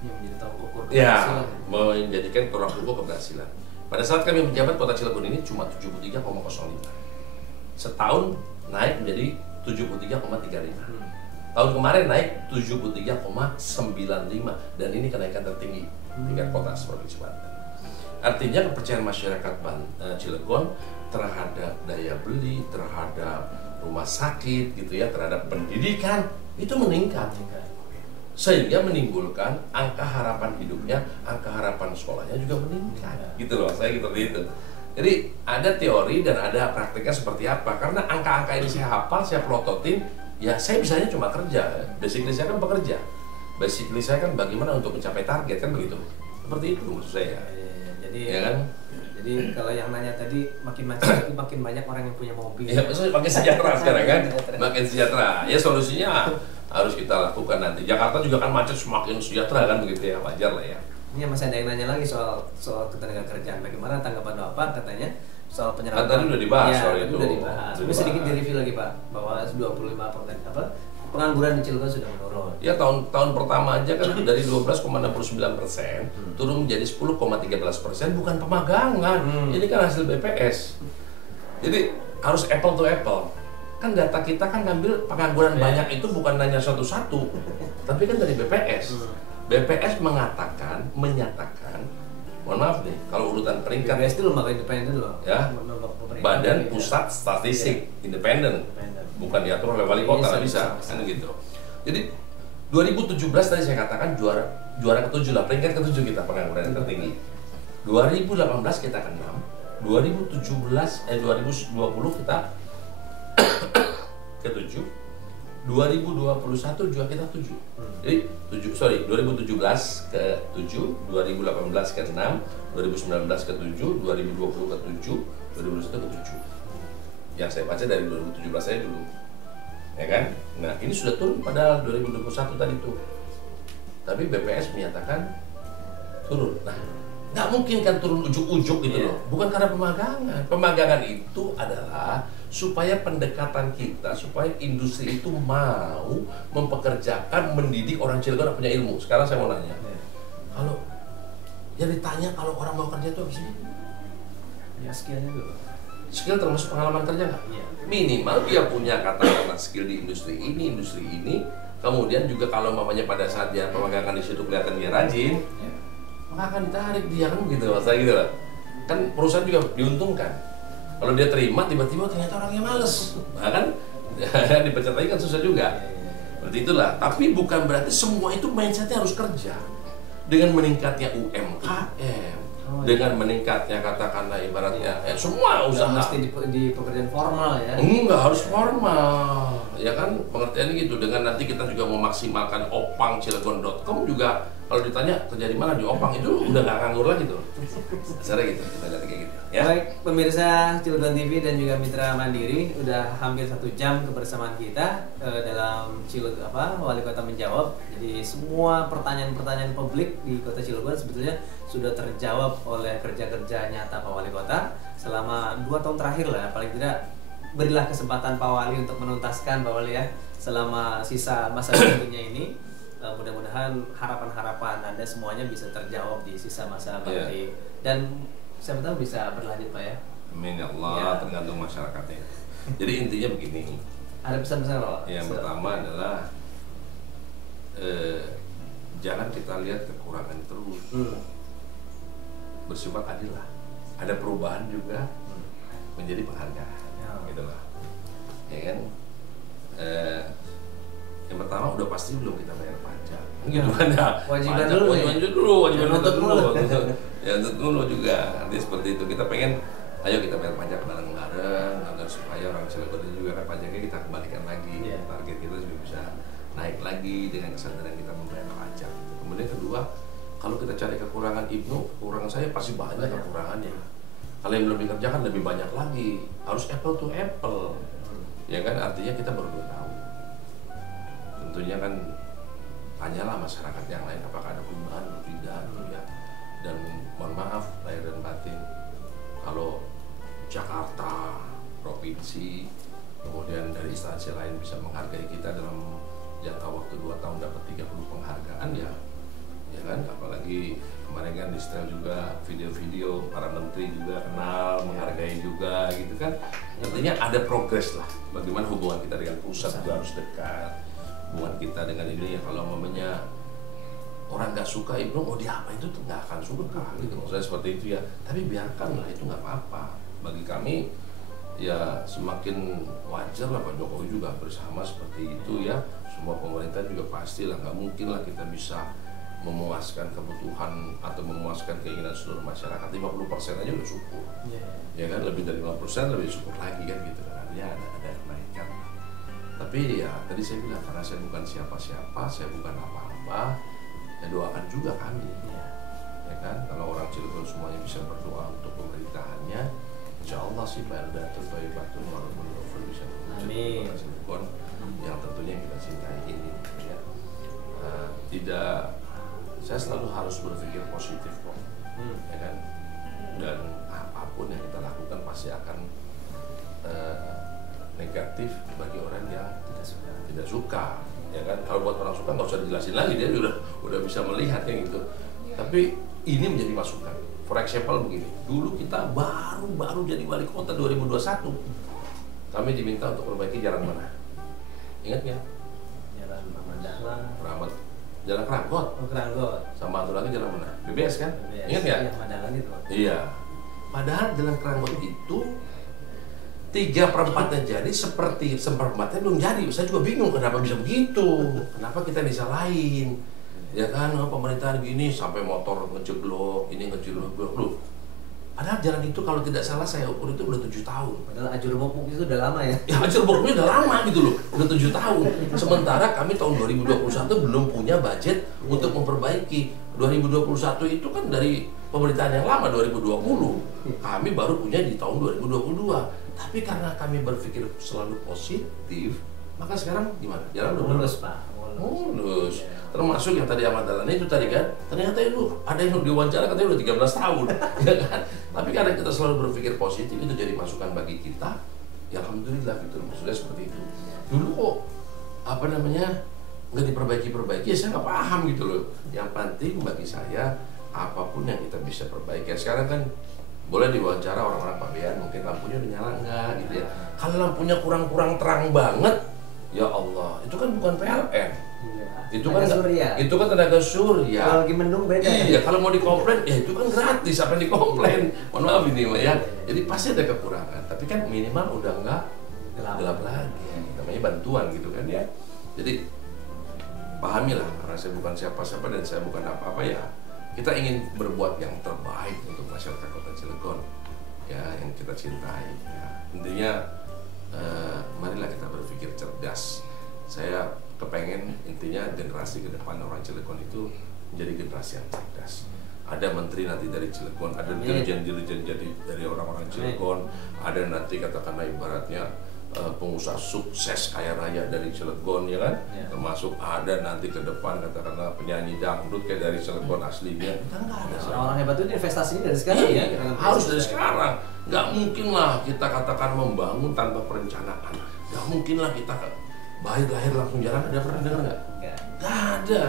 Yang menjadi tolak ukur Ya, keberhasilan. menjadikan tolak ukur keberhasilan. Pada saat kami menjabat Kota Cilegon ini cuma 73,05. Setahun naik menjadi 73,35. Tahun kemarin naik 73,95 dan ini kenaikan tertinggi tingkat kota Provinsi Banten. Artinya kepercayaan masyarakat Cilegon terhadap daya beli, terhadap rumah sakit gitu ya, terhadap pendidikan itu meningkat. Sehingga menimbulkan angka harapan hidupnya, angka harapan sekolahnya juga meningkat. Gitu loh, saya gitu itu. Jadi ada teori dan ada prakteknya seperti apa. Karena angka-angka ini saya hafal, saya pelototin, ya saya bisanya cuma kerja. Basically saya kan pekerja. Basically saya kan bagaimana untuk mencapai target, kan begitu. Seperti itu maksud saya. Jadi Ya kan? Jadi kalau yang nanya tadi makin macet itu makin banyak orang yang punya mobil. Ya, maksudnya makin sejahtera sekarang kan? Makin sejahtera. Ya solusinya harus kita lakukan nanti. Jakarta juga kan macet semakin sejahtera kan begitu ya, wajar lah ya. Ini masih ada yang nanya lagi soal ketenagakerjaan. Bagaimana tanggapan Bapak katanya soal penyerapan? Kan tadi udah dibahas ya, soal itu. Udah dibahas. Tapi sedikit di-review lagi Pak, bahwa 25% pengangguran di Cilegon sudah menurun. Ya tahun pertama aja kan dari 12,69% turun menjadi 10,13%, bukan pemagangan. Ini kan hasil BPS. Jadi harus apple to apple. Kan data kita kan ngambil pengangguran banyak itu bukan hanya satu-satu, tapi kan dari BPS. BPS menyatakan, mohon maaf nih, kalau urutan peringkat BPS itu lembaga independen loh. ya, Badan Pusat Statistik Independen, bukan diatur oleh wali kota, nggak bisa, kan gitu. Jadi 2017 tadi saya katakan juara ke-7 lah, peringkat ke-7 kita pengangguran yang tertinggi. 2018 kita ke-6, 2020 kita ke-7, 2021 juga kita 7. Jadi 2017 ke-7, 2018 ke-6, 2019 ke-7, 2020 ke-7, 2021 ke-7. Yang saya baca dari 2017 saya dulu. Ya kan? Nah, ini sudah turun pada 2021 tadi tuh. Tapi BPS menyatakan turun. Nah, nggak mungkin kan turun ujuk-ujuk gitu loh. Bukan karena pemagangan. Pemagangan itu adalah supaya pendekatan kita, supaya industri itu mau mempekerjakan, mendidik orang Cilegon yang punya ilmu. Sekarang saya mau nanya, kalau yang ditanya kalau orang mau kerja itu apa sih? Ya skillnya dulu. Skill termasuk pengalaman kerja nggak? Iya. Minimal dia punya katakanlah skill di industri ini. Kemudian juga kalau mamanya pada saat dia pemagangan di situ kelihatan dia rajin, maka akan ditarik dia kan gitu, masa gitu lah. Kan perusahaan juga diuntungkan. Kalau dia terima tiba-tiba ternyata orangnya males, nah kan dipecat lagi kan susah juga. Berarti itulah. Tapi bukan berarti semua itu mindsetnya harus kerja. Dengan meningkatnya UMKM, dengan meningkatnya katakanlah ibaratnya semua usaha. Mesti di pekerjaan formal ya. Enggak harus formal, ya kan pengertiannya gitu. Dengan nanti kita juga memaksimalkan opangcilegon.com juga. Kalau ditanya kerja di mana di Opang itu udah nggak nganggur lagi tuh. Asalnya gitu, kita lihat kayak gitu. Ya. Baik, pemirsa Cilegon TV dan juga Mitra Mandiri, udah hampir 1 jam kebersamaan kita dalam Wali Kota Menjawab. Jadi semua pertanyaan-pertanyaan publik di Kota Cilegon sebetulnya sudah terjawab oleh kerja-kerja nyata Pak Wali Kota selama 2 tahun terakhir lah. Paling tidak berilah kesempatan Pak Wali untuk menuntaskan Pak Wali ya selama sisa masa tentunya ini. Mudah-mudahan harapan-harapan Anda semuanya bisa terjawab di sisa masa bakti dan siapa tahu bisa berlanjut Pak ya. Amin ya Allah, tergantung masyarakatnya. Jadi intinya begini. Ada pesan-pesan Pak? Yang pertama adalah jangan kita lihat kekurangan terus. Bersifat adil lah. Ada perubahan juga menjadi penghargaan. Gitu lah. Ya kan? Yang pertama udah pasti belum kita bayar pajak, gitu kan ya. Wajiban dulu juga. Nanti seperti itu kita pengen, ayo kita bayar pajak bareng-bareng agar supaya orang Cilegon juga kan pajaknya kita kembalikan lagi. Target kita juga bisa naik lagi dengan kesadaran kita membayar pajak. Kemudian kedua, kalau kita cari kekurangan Ibnu, kekurangan saya pasti banyak kekurangannya. Kalau yang belum dikerjakan lebih banyak lagi, harus apple to apple. Ya kan, artinya kita baru 2 tahun. Tentunya kan tanyalah masyarakat yang lain apakah ada perubahan atau tidak ya. Dan mohon maaf lahir dan batin, kalau Jakarta, provinsi, kemudian dari instansi lain bisa menghargai kita dalam jangka waktu 2 tahun dapat 30 penghargaan ya kan, apalagi kemarin kan di setel juga video-video para menteri juga kenal, menghargai juga gitu kan. Artinya ada progres lah, bagaimana hubungan kita dengan pusat juga harus dekat, hubungan kita dengan ini ya. Kalau mamanya orang nggak suka Ibnu mau diapa itu tuh nggak akan suka gitu, maksudnya seperti itu ya. Tapi biarkanlah, itu nggak apa-apa. Bagi kami ya semakin wajar lah Pak Jokowi juga bersama seperti itu ya. Semua pemerintah juga pastilah, nggak mungkin lah kita bisa memuaskan kebutuhan atau memuaskan keinginan seluruh masyarakat. 50% aja udah syukur ya kan, lebih dari 50% lebih syukur lagi kan gitu kan, ya ada kenaikan. Tapi ya tadi saya bilang, karena saya bukan siapa-siapa, saya bukan apa-apa, ya doakan juga kami ya kan. Kalau orang Cilegon semuanya bisa berdoa untuk pemerintahannya, insya Allah sih Baldatun Thayyibatun Warahmatullahi Wabarakatuh bisa mewujudkan kota Cilegon yang tentunya kita cintai ini ya. Tidak, saya selalu harus berpikir positif kok ya kan, dan apapun yang kita lakukan pasti akan negatif bagi orang yang tidak suka ya kan. Kalau buat orang suka nggak usah dijelasin lagi, dia udah bisa melihatnya gitu. Tapi ini menjadi masukan. For example begini, dulu kita baru jadi wali kota 2021, kami diminta untuk perbaiki jalan mana? Ingat nggak? Jalan Ahmad Dahlan. Jalan Keranggot. Oh, Keranggot. Sama satu lagi jalan mana? BBS kan? BBS. Ingat nggak? Iya, Ahmad Dahlan itu. Iya. Padahal jalan Keranggot itu 3/4-nya jadi, seperti 1/4-nya belum jadi. Saya juga bingung kenapa bisa begitu. Kenapa kita disalahin? Ya kan, pemerintahan gini sampai motor ngejeblok, ini ngejeblok loh. Padahal jalan itu kalau tidak salah saya ukur itu udah 7 tahun. Padahal ajur bopuk itu udah lama ya. Ya ajur bopuknya udah lama gitu loh, udah 7 tahun. Sementara kami tahun 2021 belum punya budget untuk memperbaiki. 2021 itu kan dari pemerintahan yang lama 2020. Kami baru punya di tahun 2022. Tapi karena kami berpikir selalu positif, maka sekarang gimana? Jalan udah mulus Pak. Mulus. Termasuk yang tadi Ahmad Dahlan itu tadi kan, ternyata itu ada yang diwawancara katanya udah 13 tahun ya kan. Tapi karena kita selalu berpikir positif, itu jadi masukan bagi kita. Ya alhamdulillah gitu, maksudnya seperti itu. Dulu kok nggak diperbaiki ya saya nggak paham gitu loh. Yang penting bagi saya apapun yang kita bisa perbaiki. Sekarang kan boleh diwawancara orang-orang Pak Bean, mungkin lampunya udah nyala enggak gitu ya. Kalau lampunya kurang terang banget, ya Allah, itu kan bukan PLN. Itu kan tenaga surya. Kalau lagi mendung beda. Iya, kalau mau dikomplain ya itu kan gratis, apa yang dikomplain. Mohon maaf ini ya. Jadi pasti ada kekurangan, tapi kan minimal udah enggak gelap lagi. Namanya bantuan gitu kan ya. Jadi pahamilah, karena saya bukan siapa-siapa dan saya bukan apa-apa ya. Kita ingin berbuat yang terbaik untuk masyarakat Kota Cilegon ya, yang kita cintai ya. Intinya marilah kita berpikir cerdas. Saya kepengen intinya generasi ke depan orang Cilegon itu menjadi generasi yang cerdas. Ada menteri nanti dari Cilegon, ada dirjen-dirjen dari orang-orang Cilegon, ada nanti katakanlah ibaratnya pengusaha sukses kaya raya dari Cilegon ya kan, termasuk ada nanti ke depan katakanlah penyanyi dangdut kayak dari Cilegon aslinya. Kita nggak ada. Orang hebat itu investasinya dari sekarang ya. Harus dari sekarang. Nggak mungkin lah kita katakan membangun tanpa perencanaan. Nggak mungkin lah kita lahir langsung jalan. Ada pernah dengar nggak? Nggak ada.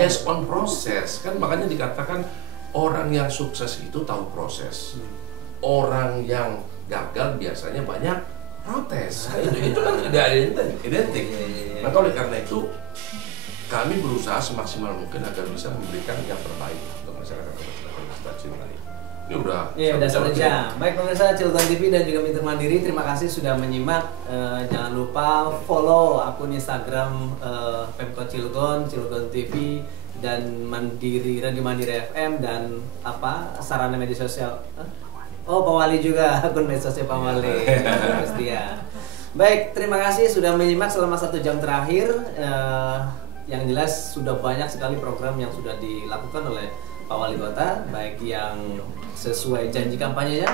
Based on proses kan, makanya dikatakan orang yang sukses itu tahu proses. Orang yang gagal biasanya banyak protes. Itu kan tidak identik. Maka oleh karena itu kami berusaha semaksimal mungkin agar bisa memberikan yang terbaik untuk masyarakat yang kita cintai. Ini udah 1 jam. Baik pemirsa Cilegon TV dan juga Mitra Mandiri, terima kasih sudah menyimak. Jangan lupa follow akun Instagram Pemkot Cilegon, Cilegon TV, dan Mandiri Radio Mandiri FM, dan sarana media sosial. Oh, Pak Wali juga, akun media sosial Pak Wali. Ya. Baik, terima kasih sudah menyimak selama 1 jam terakhir. Yang jelas sudah banyak sekali program yang sudah dilakukan oleh Pak Wali Kota, baik yang sesuai janji kampanyenya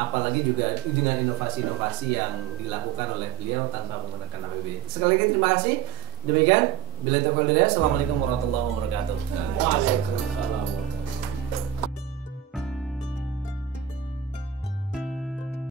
apalagi juga dengan inovasi-inovasi yang dilakukan oleh beliau tanpa menggunakan APBD. Sekali lagi terima kasih. Demikian, bila taufiq wal hidayah. Assalamualaikum warahmatullahi wabarakatuh. Waalaikumsalam.